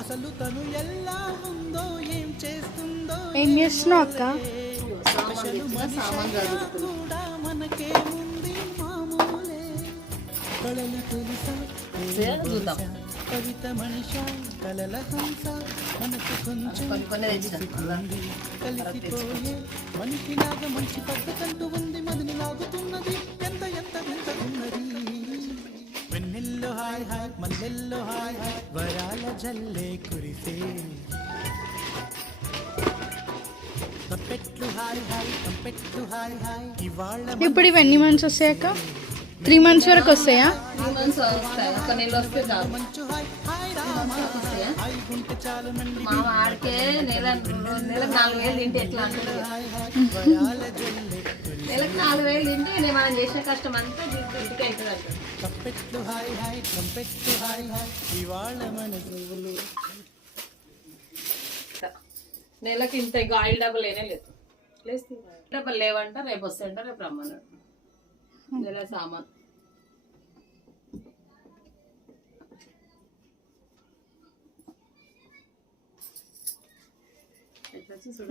అసలు తను ఎలా ఉందో ఏం చేస్తుందో ఏం చేస్తున్నావు అక్క? కూడా మనకేముంది మామూలే కళల తెలుసా కవిత మనిష కలల హంస మనకు కొంచెం కలిసిపోయే మనిషిలాగా మంచి పద్ధతంటూ ఉంది మదిని లాగుతున్నది ఎంత ఎంత వింతకున్నది వెన్నెల్లో హాయ్ హాయ్ మల్లెల్లో హాయ్ హాయ్ వరాల జల్లే కురిసే కంపెట్లు హాయ్ హాయ్ కంపెట్లు హాయ్ హాయ్ ఇవాళ ఇప్పుడు ఇవన్నీ మంత్స్ వస్తాయి అక్క? 3 months వరకు వస్తాయా? 3 months వస్తాయి. ఒక నెల వస్తే చాలు. మంచు హాయ్ హాయ్ వస్తాయా? హాయ్ గుంటె చాలు మండి మా వాడికే నెలకు 4,000 తింటే ఎట్లా అంటుంది వరాల జల్లే నెలకు 4,000 తింటే నేను మనం చేసిన కష్టం అంతా ఇంటికి అవుతుంది అంటారు. కంపెట్లు హాయ్ హాయ్ కంపెట్లు హాయ్ హాయ్ ఇవాళ మన దేవులు నెలకి ఇంత ఇంకా ఆయిల్ డబ్బులు లేనే లేదు. డబ్బులు లేవంట, రేపు వస్తాయంట, రేపు రమ్మన్నాడు. నెల సామాన్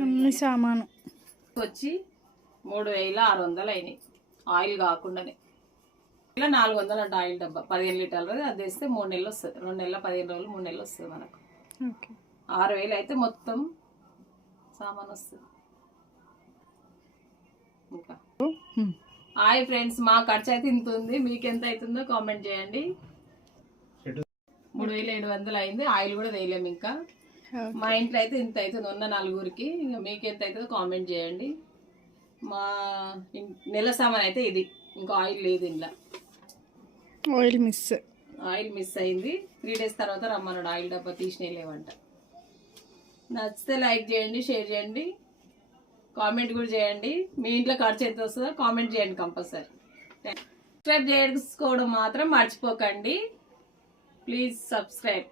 అన్ని సామాను వచ్చి 3,600 అయినాయి ఆయిల్ కాకుండానే. ఇలా 400 అంట ఆయిల్ డబ్బా 15 లీటర్లు. అది వేస్తే 3 నెలలు వస్తుంది. 2 నెలల 15 రోజులు 3 నెలలు వస్తుంది మనకు. 6,000 అయితే మొత్తం సామాన్ వస్తుంది. ఇంకా హాయ్ ఫ్రెండ్స్, మా ఖర్చు అయితే ఇంత ఉంది. మీకు ఎంత అవుతుందో కామెంట్ చేయండి. 3,700 అయింది. ఆయిల్ కూడా వేయలేము ఇంకా. మా ఇంట్లో అయితే ఇంత అవుతుంది ఉన్న నలుగురికి. ఇంకా మీకు ఎంత అవుతుందో కామెంట్ చేయండి. మా నెల సామాన్ అయితే ఇది. ఇంకా ఆయిల్ లేదు ఇంట్లో. ఆయిల్ మిస్ అయింది. 3 days తర్వాత రమ్మన్నాడు. ఆయిల్ డబ్బా తీసినే లేవంట. నచ్చితే లైక్ చేయండి, షేర్ చేయండి, కామెంట్ కూడా చేయండి. మీ ఇంట్లో ఖర్చు ఎంత వస్తుందో కామెంట్ చేయండి కంపల్సరీ. సబ్స్క్రైబ్ చేసుకోవడం మాత్రం మర్చిపోకండి. Please subscribe.